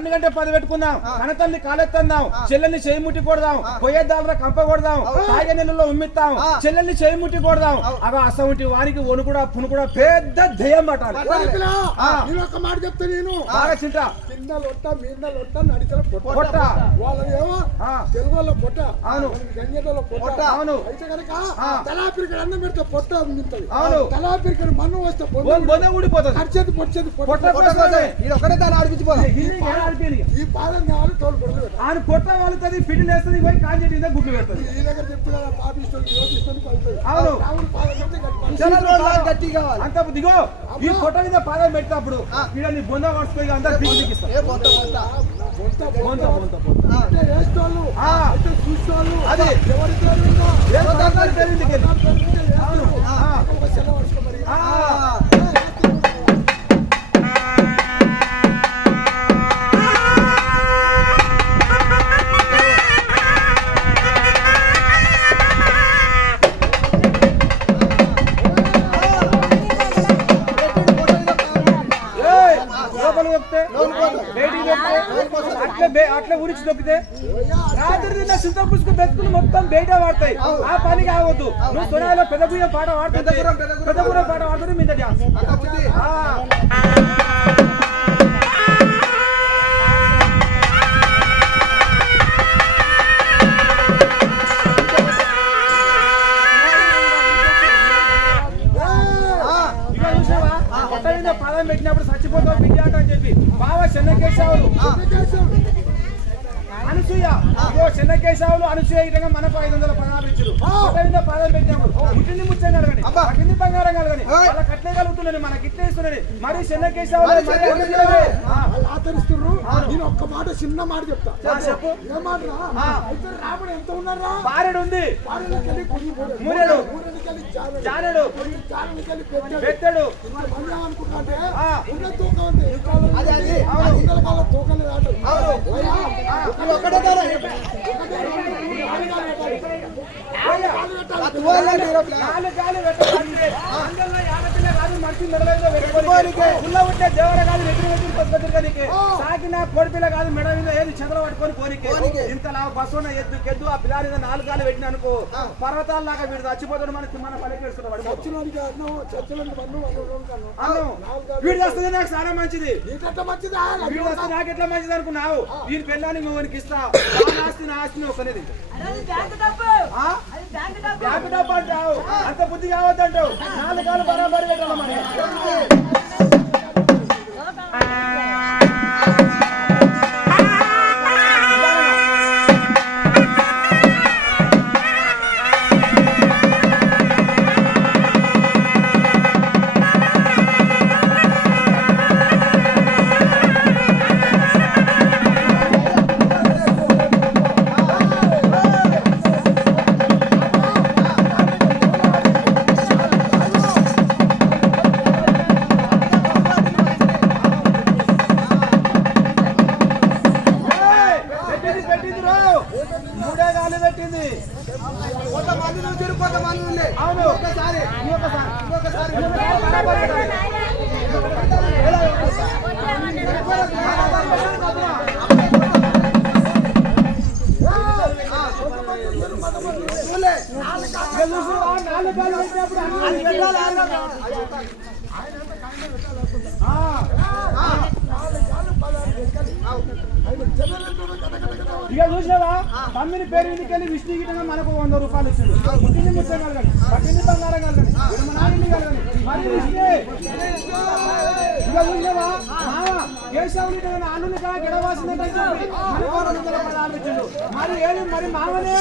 కన్ను గంటే 10 పెట్టుకుందాం, కనతల్లి కాలెత్తందాం, చెల్లెల్ని చేయి ముట్టి కొడదాం, పోయేద్దాంరా కంప కొడదాం, తాగే నెలలో ఉమ్మిస్తాం, చెల్లెల్ని చేయి ముట్టి కొడదాం. అవి అసంటి వారికి వణు కూడా పును కూడా పెద్ద దయ్యం పట్టాలి. ఒక మాట చెప్తే నేను బాగా చింటా కింద లొట్ట మీద లొట్ట నడిచల పొట్ట వాళ్ళేమో తెలుగు వాళ్ళ పొట్ట, అవును గంజల పొట్ట, అవును అయితే కనుక తలాపిరికడు అన్నం పెడితే పొట్ట మిగులుతుంది, అవును తలాపిరికడు మన్ను వస్తే బొంద ఊడిపోతుంది, ఖర్చేది పొచ్చేది పొట్ట ఒకటే దాన్ని ఆడిపించిపోతాం. ఈ పాదం కావాలి తోలు కొడుతుంది, ఆయన పొట్ట వాళ్తుంది, ఫిడిల్ వేస్తుంది, పోయి కాంచెట్టి గుడ్లు పెడుతుంది. ఈ దగ్గర చెప్తున్నా పాపిస్తుంది యోగిస్తుంది కలుగుతుంది. అవును గట్టి కావాలి అంత దిగో ఈ పొట్ట మీద పాదం పెట్టినప్పుడు వీళ్ళని బొంద పడుచుకొని అందరు దిగిస్తారు. అది అట్లా ఊరించి దొక్కితే రాత్రి తిన్న చింత పుసుకు బెతుకులు మొత్తం బయట వాడతాయి. ఆ పని కావద్దు. నువ్వు సొనాలో పెద్దపుయ్య పాట వాడుతుంది, పెద్దపురం పాట వాడుతుంది మీద డ్యాన్స్. పాదం పెట్టినప్పుడు చచ్చిపోతావు బిడ్డ అంట అని చెప్పి బావ చెన్నకేశావులు అనసూయ చెన్నకేశావులు అనసూయ ఈ మన 516 ఇచ్చారు. పాదం పెట్టినప్పుడు ముట్టింది ముచ్చం కలగని పట్టింది బంగారం కలగని వాళ్ళ కట్లే కలుగుతున్నది మనకి ఇట్లే ఇస్తున్నది. మరి చెన్నకేశావులు ఆచరిస్తున్నారు. నేను ఒక్క మాట చిన్న మాట చెప్తా, చెప్పు. ఏమాట రాముడు ఎంత ఉన్నారా? బారెడు ఉంది, మూరెడు, జానెడు, పెట్టాడు అనుకుంటే ఉన్న తూకం అంతే తూకం దేవర కాదు ఎదురు సాకిన కోడిపిల్ల కాదు మెడ మీద ఏది చెదలు పట్టుకొని పోనీకే. ఇంతలా బస్సు ఎద్దు కెద్దు ఆ పిల్లాడి 4 కాలు పెట్టిన అనుకో పర్వతాల లాగా వీడు చచ్చిపోతాడు. మన పలికేస్తున్నాడు వీడు వస్తుంది నాకు చాలా మంచిది, వీడు వస్తే నాకు ఎట్లా మంచిది అనుకున్నావు? వీని పెళ్ళాన్ని నువ్వు ఇస్తా ఆస్తి నా ఆస్తిని ఒకనేది బ్యాంకు డబ్బు అంటావు. అంత బుద్ధి కావద్దంటావు. 4 కాలు బరాబరి పెట్టాలి మరి. ఇక చూసినావా తమ్మిని పేరు ఇంటికెళ్ళి విష్ణు గిట్టగా మనకు 100 రూపాయలు ఇచ్చిండు. పుట్టింది ముచ్చం కలగని పట్టింది బంగారం కలగని నాటింది కలగని మరి విష్ణే. ఇక చూసినావా కేశవుని అల్లుని గెడవాసిందంటే మనకు 216 ఇచ్చిండు. మరి ఏది మరి మామనే